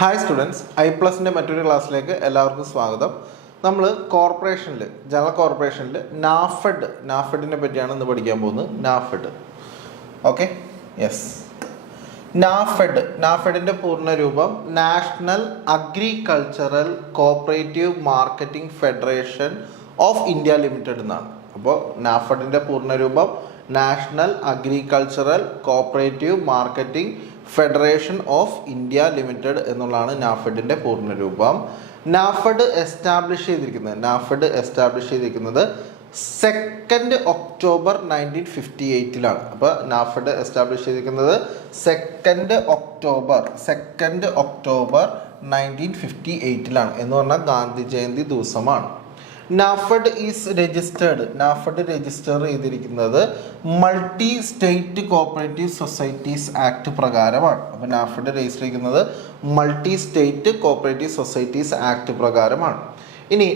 Hi students, I+ൻ്റെ മറ്റൊരു ക്ലാസ്സിലേക്ക് എല്ലാവർക്കും സ്വാഗതം. നമ്മൾ ജനറൽ കോർപ്പറേഷനിൽ നാഫെഡിനെ പറ്റിയാണ് ഇന്ന് പഠിക്കാൻ പോകുന്നത്. NAFED, okay, yes. നാഫെഡിൻ്റെ പൂർണ്ണരൂപം national agricultural cooperative marketing federation of India limited എന്നാണ്. അപ്പോൾ നാഫെഡിൻ്റെ പൂർണ്ണരൂപം national agricultural cooperative marketing federation of India limited എന്നുള്ളതാണ് നാഫെഡിൻ്റെ പൂർണ്ണരൂപം. നാഫെഡ് എസ്റ്റാബ്ലിഷ് ചെയ്തിരിക്കുന്നത് 2 ഒക്ടോബർ 1958 അപ്പോൾ നാഫെഡ് എസ്റ്റാബ്ലിഷ് ചെയ്തിരിക്കുന്നത് 2 ഒക്ടോബർ 1958 എന്ന് പറഞ്ഞാൽ ഗാന്ധി ജയന്തി ദിവസമാണ്. നാഫെഡ് രജിസ്റ്റർ ചെയ്തിരിക്കുന്നത് multi state cooperative societies act പ്രകാരമാണ്. അപ്പോൾ നാഫെഡ് രജിസ്റ്റർ ചെയ്യുന്നത് multi state cooperative societies act പ്രകാരമാണ്. ഇനി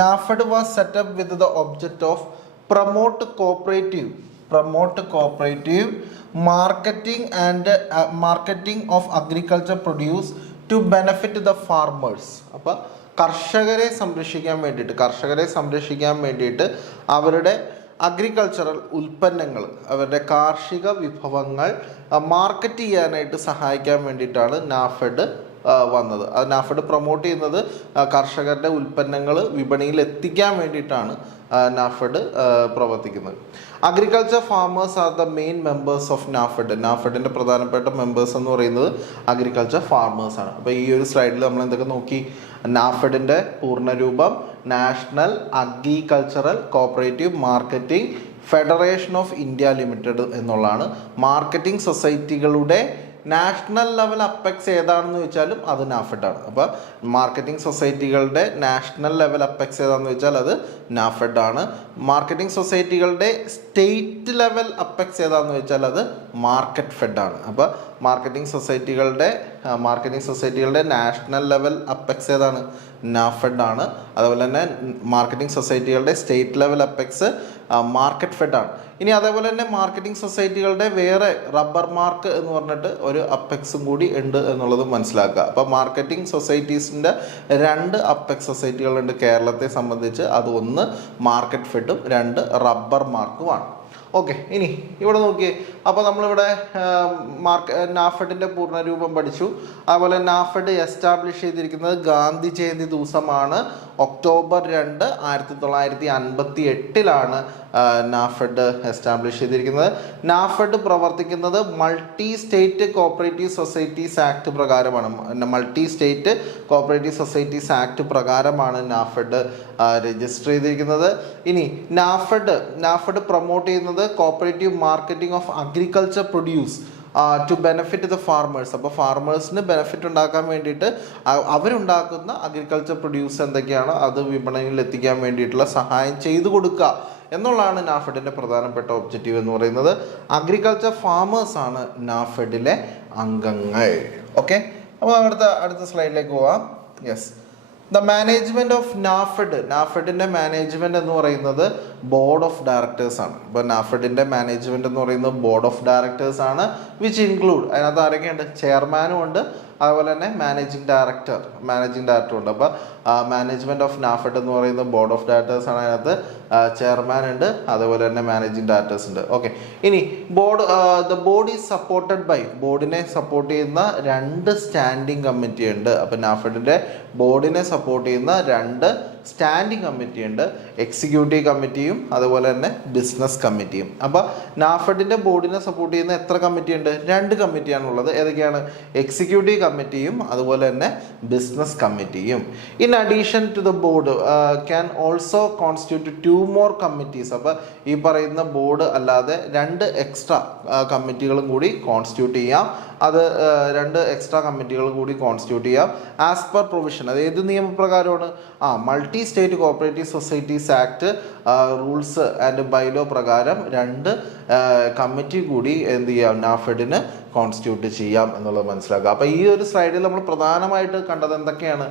NAFED was set up with the object of promote cooperative marketing of agriculture produce to benefit the farmers. അപ്പോൾ കർഷകരെ സംരക്ഷിക്കാൻ വേണ്ടിയിട്ട് അവരുടെ അഗ്രികൾച്ചറൽ ഉൽപ്പന്നങ്ങൾ, അവരുടെ കാർഷിക വിഭവങ്ങൾ മാർക്കറ്റ് ചെയ്യാനായിട്ട് സഹായിക്കാൻ വേണ്ടിയിട്ടാണ് നാഫെഡ് വന്നത്. അത് നാഫെഡ് പ്രൊമോട്ട് ചെയ്യുന്നത് കർഷകരുടെ ഉൽപ്പന്നങ്ങൾ വിപണിയിൽ എത്തിക്കാൻ വേണ്ടിയിട്ടാണ് നാഫെഡ് പ്രവർത്തിക്കുന്നത്. Agriculture farmers are the main members of നാഫെഡിൻ്റെ പ്രധാനപ്പെട്ട മെമ്പേഴ്സ് എന്ന് പറയുന്നത് അഗ്രികൾച്ചർ ഫാർമേഴ്സാണ്. അപ്പോൾ ഈ ഒരു സ്ലൈഡിൽ നമ്മൾ എന്തൊക്കെ നോക്കി? നാഫെഡിൻ്റെ പൂർണ്ണരൂപം national agricultural cooperative marketing federation of India limited എന്നുള്ളതാണ്. മാർക്കറ്റിംഗ് സൊസൈറ്റികളുടെ നാഷണൽ ലെവൽ അപ്പെക്സ് ഏതാണെന്ന് ചോദിച്ചാലും അത് നാഫെഡാണ്. അപ്പോൾ മാർക്കറ്റിംഗ് സൊസൈറ്റികളുടെ നാഷണൽ ലെവൽ അപ്പെക്സ് ഏതാണെന്ന് ചോദിച്ചാൽ അത് നാഫെഡാണ്. മാർക്കറ്റിംഗ് സൊസൈറ്റികളുടെ സ്റ്റേറ്റ് ലെവൽ അപ്പെക്സ് ഏതാണെന്ന് ചോദിച്ചാൽ അത് മാർക്കറ്റ് ഫെഡാണ്. അപ്പോൾ മാർക്കറ്റിംഗ് സൊസൈറ്റികളുടെ നാഷണൽ ലെവൽ അപ്പെക്സ് ഏതാണ്? നാഫെഡാണ്. അതുപോലെ തന്നെ മാർക്കറ്റിംഗ് സൊസൈറ്റികളുടെ സ്റ്റേറ്റ് ലെവൽ അപ്പെക്സ് മാർക്കറ്റ് ഫെഡാണ്. ഇനി അതേപോലെ തന്നെ മാർക്കറ്റിംഗ് സൊസൈറ്റികളുടെ വേറെ റബ്ബർ മാർക്ക് എന്ന് പറഞ്ഞിട്ട് ഒരു അപ്പെക്സും കൂടി ഉണ്ട് എന്നുള്ളത് മനസ്സിലാക്കുക. അപ്പോൾ മാർക്കറ്റിംഗ് സൊസൈറ്റീസിൻ്റെ 2 അപ്പെക്സ് സൊസൈറ്റികളുണ്ട് കേരളത്തെ സംബന്ധിച്ച്. അത് ഒന്ന് മാർക്കറ്റ് ഫെഡും 2 റബ്ബർ മാർക്കുമാണ്. ഓക്കെ, ഇനി ഇവിടെ നോക്കിയേ. അപ്പോൾ നമ്മളിവിടെ നാഫെഡിൻ്റെ പൂർണ്ണരൂപം പഠിച്ചു. അതുപോലെ നാഫെഡ് എസ്റ്റാബ്ലിഷ് ചെയ്തിരിക്കുന്നത് ഗാന്ധി ജയന്തി ദിവസമാണ്. ഒക്ടോബർ 2, 1958 നാഫെഡ് എസ്റ്റാബ്ലിഷ് ചെയ്തിരിക്കുന്നത്. നാഫെഡ് പ്രവർത്തിക്കുന്നത് multi state cooperative societies act പ്രകാരമാണ്. നാഫെഡ് രജിസ്റ്റർ ചെയ്തിരിക്കുന്നത്. ഇനി നാഫെഡ് പ്രൊമോട്ട് ചെയ്യുന്നത് cooperative marketing of agriculture produce to benefit the farmers. അപ്പോൾ ഫാർമേഴ്സിന് ബെനഫിറ്റ് ഉണ്ടാക്കാൻ വേണ്ടിയിട്ട് അവരുണ്ടാക്കുന്ന അഗ്രികൾച്ചർ പ്രൊഡ്യൂസ് എന്തൊക്കെയാണോ അത് വിപണിയിൽ എത്തിക്കാൻ വേണ്ടിയിട്ടുള്ള സഹായം ചെയ്തു കൊടുക്കുക എന്നുള്ളതാണ് നാഫെഡിൻ്റെ പ്രധാനപ്പെട്ട ഒബ്ജക്റ്റീവ് എന്ന് പറയുന്നത്. അഗ്രികൾച്ചർ ഫാമേഴ്സാണ് നാഫെഡിലെ അംഗങ്ങൾ. ഓക്കെ, അപ്പോൾ അടുത്ത സ്ലൈഡിലേക്ക് പോവാം. യെസ്, ദ മാനേജ്മെൻറ്റ് ഓഫ് നാഫെഡിൻ്റെ മാനേജ്മെൻറ്റ് എന്ന് പറയുന്നത് ബോർഡ് ഓഫ് ഡയറക്ടേഴ്സാണ്. ഇപ്പോൾ നാഫെഡിൻ്റെ മാനേജ്മെൻറ്റ് എന്ന് പറയുന്നത് ബോർഡ് ഓഫ് ഡയറക്ടേഴ്സാണ്. വിച്ച് ഇൻക്ലൂഡ്, അതിനകത്ത് ആരൊക്കെയുണ്ട്? ചെയർമാനും ഉണ്ട്, അതുപോലെ തന്നെ മാനേജിങ് ഡയറക്ടറും ഉണ്ട്. അപ്പോൾ മാനേജ്മെൻറ്റ് ഓഫ് നാഫെഡ് എന്ന് പറയുന്നത് ബോർഡ് ഓഫ് ഡയറക്ടേഴ്സാണ്. അതിനകത്ത് ചെയർമാൻ ഉണ്ട്, അതുപോലെ തന്നെ മാനേജിങ് ഡയറക്ടേഴ്സ് ഉണ്ട്. ഓക്കെ, ഇനി the board is supported by, ബോർഡിനെ സപ്പോർട്ട് ചെയ്യുന്ന 2 സ്റ്റാൻഡിങ് കമ്മിറ്റി ഉണ്ട്. അപ്പോൾ നാഫെഡിൻ്റെ ബോർഡിനെ സപ്പോർട്ട് ചെയ്യുന്ന 2 സ്റ്റാൻഡിങ് കമ്മിറ്റി ഉണ്ട്. എക്സിക്യൂട്ടീവ് കമ്മിറ്റിയും അതുപോലെ തന്നെ ബിസിനസ് കമ്മിറ്റിയും. അപ്പോൾ നാഫെഡിൻ്റെ ബോർഡിനെ സപ്പോർട്ട് ചെയ്യുന്ന എത്ര കമ്മിറ്റി ഉണ്ട്? 2 കമ്മിറ്റിയാണുള്ളത്. ഏതൊക്കെയാണ്? എക്സിക്യൂട്ടീവ് കമ്മിറ്റിയും അതുപോലെ തന്നെ ബിസിനസ് കമ്മിറ്റിയും. In addition to the board can also constitute 2 more committees. അപ്പോൾ ഈ പറയുന്ന ബോർഡ് അല്ലാതെ 2 എക്സ്ട്രാ കമ്മിറ്റികളും കൂടി കോൺസ്റ്റിറ്റ്യൂട്ട് ചെയ്യാം. അത് 2 എക്സ്ട്രാ കമ്മിറ്റികളും കൂടി കോൺസ്റ്റിറ്റ്യൂട്ട് ചെയ്യാം ആസ് പെർ പ്രൊവിഷൻ. അത് ഏത് നിയമപ്രകാരമാണ്? Multi state cooperative societies act rules and bylaw പ്രകാരം 2 കമ്മിറ്റി കൂടി എന്ത് ചെയ്യാം? നാഫെഡിന് കോൺസ്റ്റിറ്റ്യൂട്ട് ചെയ്യാം എന്നുള്ളത് മനസ്സിലാക്കുക. അപ്പോൾ ഈ ഒരു സ്ലൈഡിൽ നമ്മൾ പ്രധാനമായിട്ട് കണ്ടത് എന്തൊക്കെയാണ്?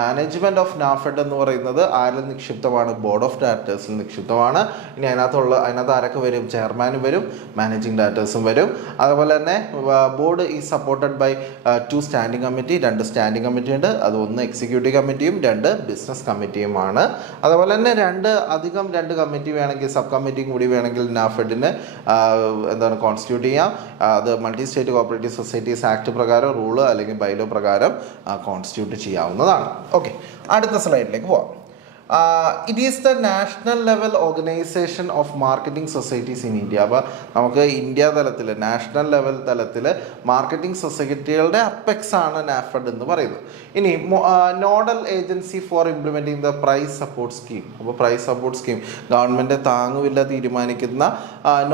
മാനേജ്മെന്റ് ഓഫ് നാഫെഡ് എന്ന് പറയുന്നത് ആരിൽ നിക്ഷിപ്തമാണ്? Board of ഡയറക്ടേഴ്സിൽ നിക്ഷിപ്തമാണ്. ഇനി അതിനകത്ത് ആരൊക്കെ വരും? ചെയർമാനും വരും, മാനേജിംഗ് ഡയറക്ടേഴ്സും വരും. അതുപോലെ തന്നെ board is supported by 2 standing committee, 2 standing committee ഉണ്ട്. അത് 1 എക്സിക്യൂട്ടീവ് കമ്മിറ്റിയും 2 ബിസിനസ് കമ്മിറ്റിയുമാണ്. അതുപോലെ തന്നെ 2 കമ്മിറ്റി വേണമെങ്കിൽ, സബ് കമ്മിറ്റിയും കൂടി വേണമെങ്കിൽ നാഫെഡിന് കോൺസ്റ്റിറ്റ്യൂട്ട് ചെയ്യാം. അത് multi state cooperative societies act പ്രകാരം, റൂള് അല്ലെങ്കിൽ ബൈലോ പ്രകാരം കോൺസ്റ്റിറ്റ്യൂട്ട് ചെയ്യാവുന്നതാണ്. ഓക്കെ, അടുത്ത സ്ലൈഡിലേക്ക് പോവാം. It is the national level organisation of marketing societies in India. അപ്പോൾ നമുക്ക് ഇന്ത്യ തലത്തിൽ, നാഷണൽ ലെവൽ തലത്തിൽ മാർക്കറ്റിംഗ് സൊസൈറ്റികളുടെ അപ്പെക്സ് ആണ് നാഫെഡ് എന്ന് പറയുന്നത്. ഇനി nodal agency for implementing the price support scheme. അപ്പോൾ പ്രൈസ് സപ്പോർട്ട് സ്കീം ഗവൺമെൻറ് താങ്ങുവില തീരുമാനിക്കുന്ന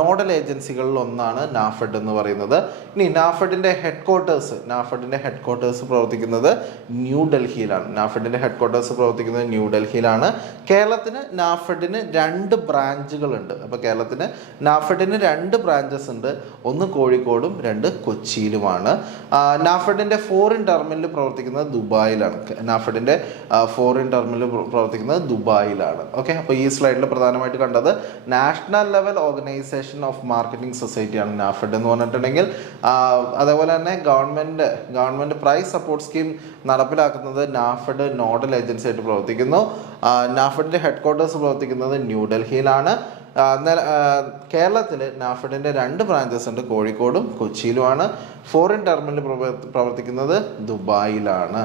നോഡൽ ഏജൻസികളിൽ ഒന്നാണ് നാഫെഡ് എന്ന് പറയുന്നത്. ഇനി നാഫെഡിൻ്റെ ഹെഡ് ക്വാർട്ടേഴ്സ് പ്രവർത്തിക്കുന്നത് ന്യൂഡൽഹിയിലാണ്. കേരളത്തിന് നാഫെഡിന് 2 ബ്രാഞ്ചുകളുണ്ട്. അപ്പോൾ കേരളത്തിന് നാഫെഡിന് 2 ബ്രാഞ്ചസ് ഉണ്ട്. ഒന്ന് കോഴിക്കോടും 2 കൊച്ചിയിലുമാണ്. നാഫെഡിൻ്റെ ഫോറിൻ ടെർമിനൽ പ്രവർത്തിക്കുന്നത് ദുബായിലാണ്. ഓക്കെ, അപ്പോൾ ഈ സ്ലൈഡിൽ പ്രധാനമായിട്ട് കണ്ടത് national level organisation of marketing സൊസൈറ്റിയാണ് നാഫെഡ് എന്ന് പറഞ്ഞിട്ടുണ്ടെങ്കിൽ. അതേപോലെ തന്നെ ഗവൺമെൻറ് പ്രൈസ് സപ്പോർട്ട് സ്കീം നടപ്പിലാക്കുന്നത് നാഫെഡ് നോഡൽ ഏജൻസി ആയിട്ട് പ്രവർത്തിക്കുന്നു. നാഫെഡിൻ്റെ ഹെഡ് ക്വാർട്ടേഴ്സ് പ്രവർത്തിക്കുന്നത് ന്യൂഡൽഹിയിലാണ്. കേരളത്തിൽ നാഫെഡിൻ്റെ 2 ബ്രാഞ്ചസ് ഉണ്ട്, കോഴിക്കോടും കൊച്ചിയിലുമാണ്. ഫോറിൻ ടെർമിനൽ പ്രവർത്തിക്കുന്നത് ദുബായിലാണ്.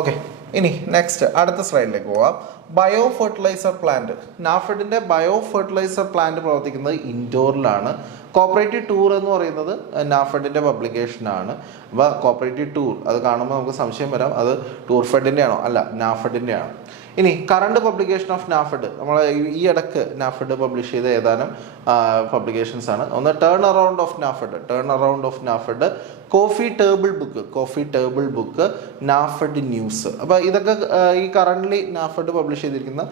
ഓക്കെ, ഇനി നെക്സ്റ്റ് അടുത്ത സ്ലൈഡിലേക്ക് പോവാം. Bio fertiliser plant. നാഫെഡിൻ്റെ ബയോ ഫെർട്ടിലൈസർ പ്ലാന്റ് പ്രവർത്തിക്കുന്നത് ഇൻഡോറിലാണ്. കോപ്പറേറ്റീവ് ടൂർ എന്ന് പറയുന്നത് നാഫെഡിൻ്റെ പബ്ലിക്കേഷനാണ്. അപ്പോൾ കോപ്പറേറ്റീവ് ടൂർ അത് കാണുമ്പോൾ നമുക്ക് സംശയം വരാം, അത് ടൂർ ഫെഡിൻ്റെ ആണോ? അല്ല, നാഫെഡിൻ്റെ ആണ്. ഇനി കറണ്ട് പബ്ലിക്കേഷൻ ഓഫ് നാഫെഡ്, നമ്മൾ ഈ ഇടക്ക് നാഫെഡ് പബ്ലിഷ് ചെയ്ത ഏതാനും പബ്ലിക്കേഷൻസ് ആണ്. ഒന്ന് turn around of NAFED, coffee table book, NAFED news. അപ്പോൾ ഇതൊക്കെ ഈ കറണ്ട്ലി നാഫെഡ് പബ്ലിഷ് ചെയ്തിരിക്കുന്ന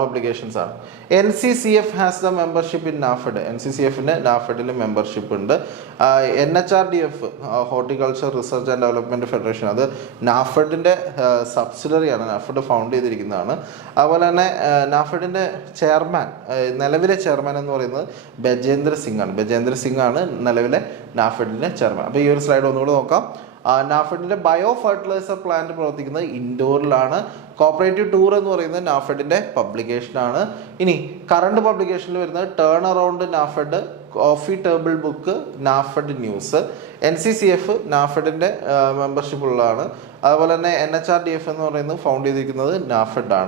പബ്ലിക്കേഷൻസ് ആണ്. NCCF has the membership in NAFED. NCCFന് നാഫെഡിൽ മെമ്പർഷിപ്പ് ഉണ്ട്. NHRDF horticulture research and development federation, അത് നാഫെഡിൻ്റെ സബ്സിഡറിയാണ്, നാഫെഡ് ഫൗണ്ട് ചെയ്തിരിക്കുന്നതാണ്. അതുപോലെ തന്നെ നാഫെഡിൻ്റെ നിലവിലെ ചെയർമാൻ എന്ന് പറയുന്നത് ബജേന്ദ്ര സിംഗ് ആണ് നിലവിലെ നാഫെഡിൻ്റെ ചെയർമാൻ. അപ്പോൾ ഈ ഒരു സ്ലൈഡ് ഒന്നുകൂടി നോക്കാം. നാഫെഡിൻ്റെ ബയോ ഫെർട്ടിലൈസർ പ്ലാന്റ് പ്രവർത്തിക്കുന്നത് ഇൻഡോറിലാണ്. കോപ്പറേറ്റീവ് ടൂർ എന്ന് പറയുന്നത് നാഫെഡിൻ്റെ പബ്ലിക്കേഷനാണ്. ഇനി കറണ്ട് പബ്ലിക്കേഷനിൽ വരുന്നത് turn around NAFED, coffee table book, NAFED news. NCCF നാഫെഡിൻ്റെ മെമ്പർഷിപ്പ് ഉള്ളതാണ്. അതുപോലെ തന്നെ NHRDF എന്ന് പറയുന്നത് ഫൗണ്ട് ചെയ്തിരിക്കുന്നത് നാഫെഡ്.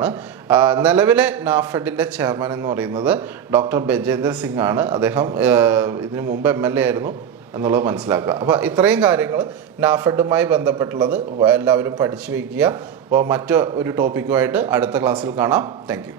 നിലവിലെ നാഫെഡിൻ്റെ ചെയർമാൻ എന്ന് പറയുന്നത് ഡോക്ടർ ബജേന്ദ്ര സിംഗ് ആണ്. അദ്ദേഹം ഇതിനു മുമ്പ് MLA ആയിരുന്നു എന്നുള്ളത് മനസ്സിലാക്കുക. അപ്പോൾ ഇത്രയും കാര്യങ്ങൾ നാഫെഡുമായി ബന്ധപ്പെട്ടുള്ളത് എല്ലാവരും പഠിച്ചു വയ്ക്കുക. അപ്പോൾ മറ്റൊരു ടോപ്പിക്കുമായിട്ട് അടുത്ത ക്ലാസ്സിൽ കാണാം. Thank you.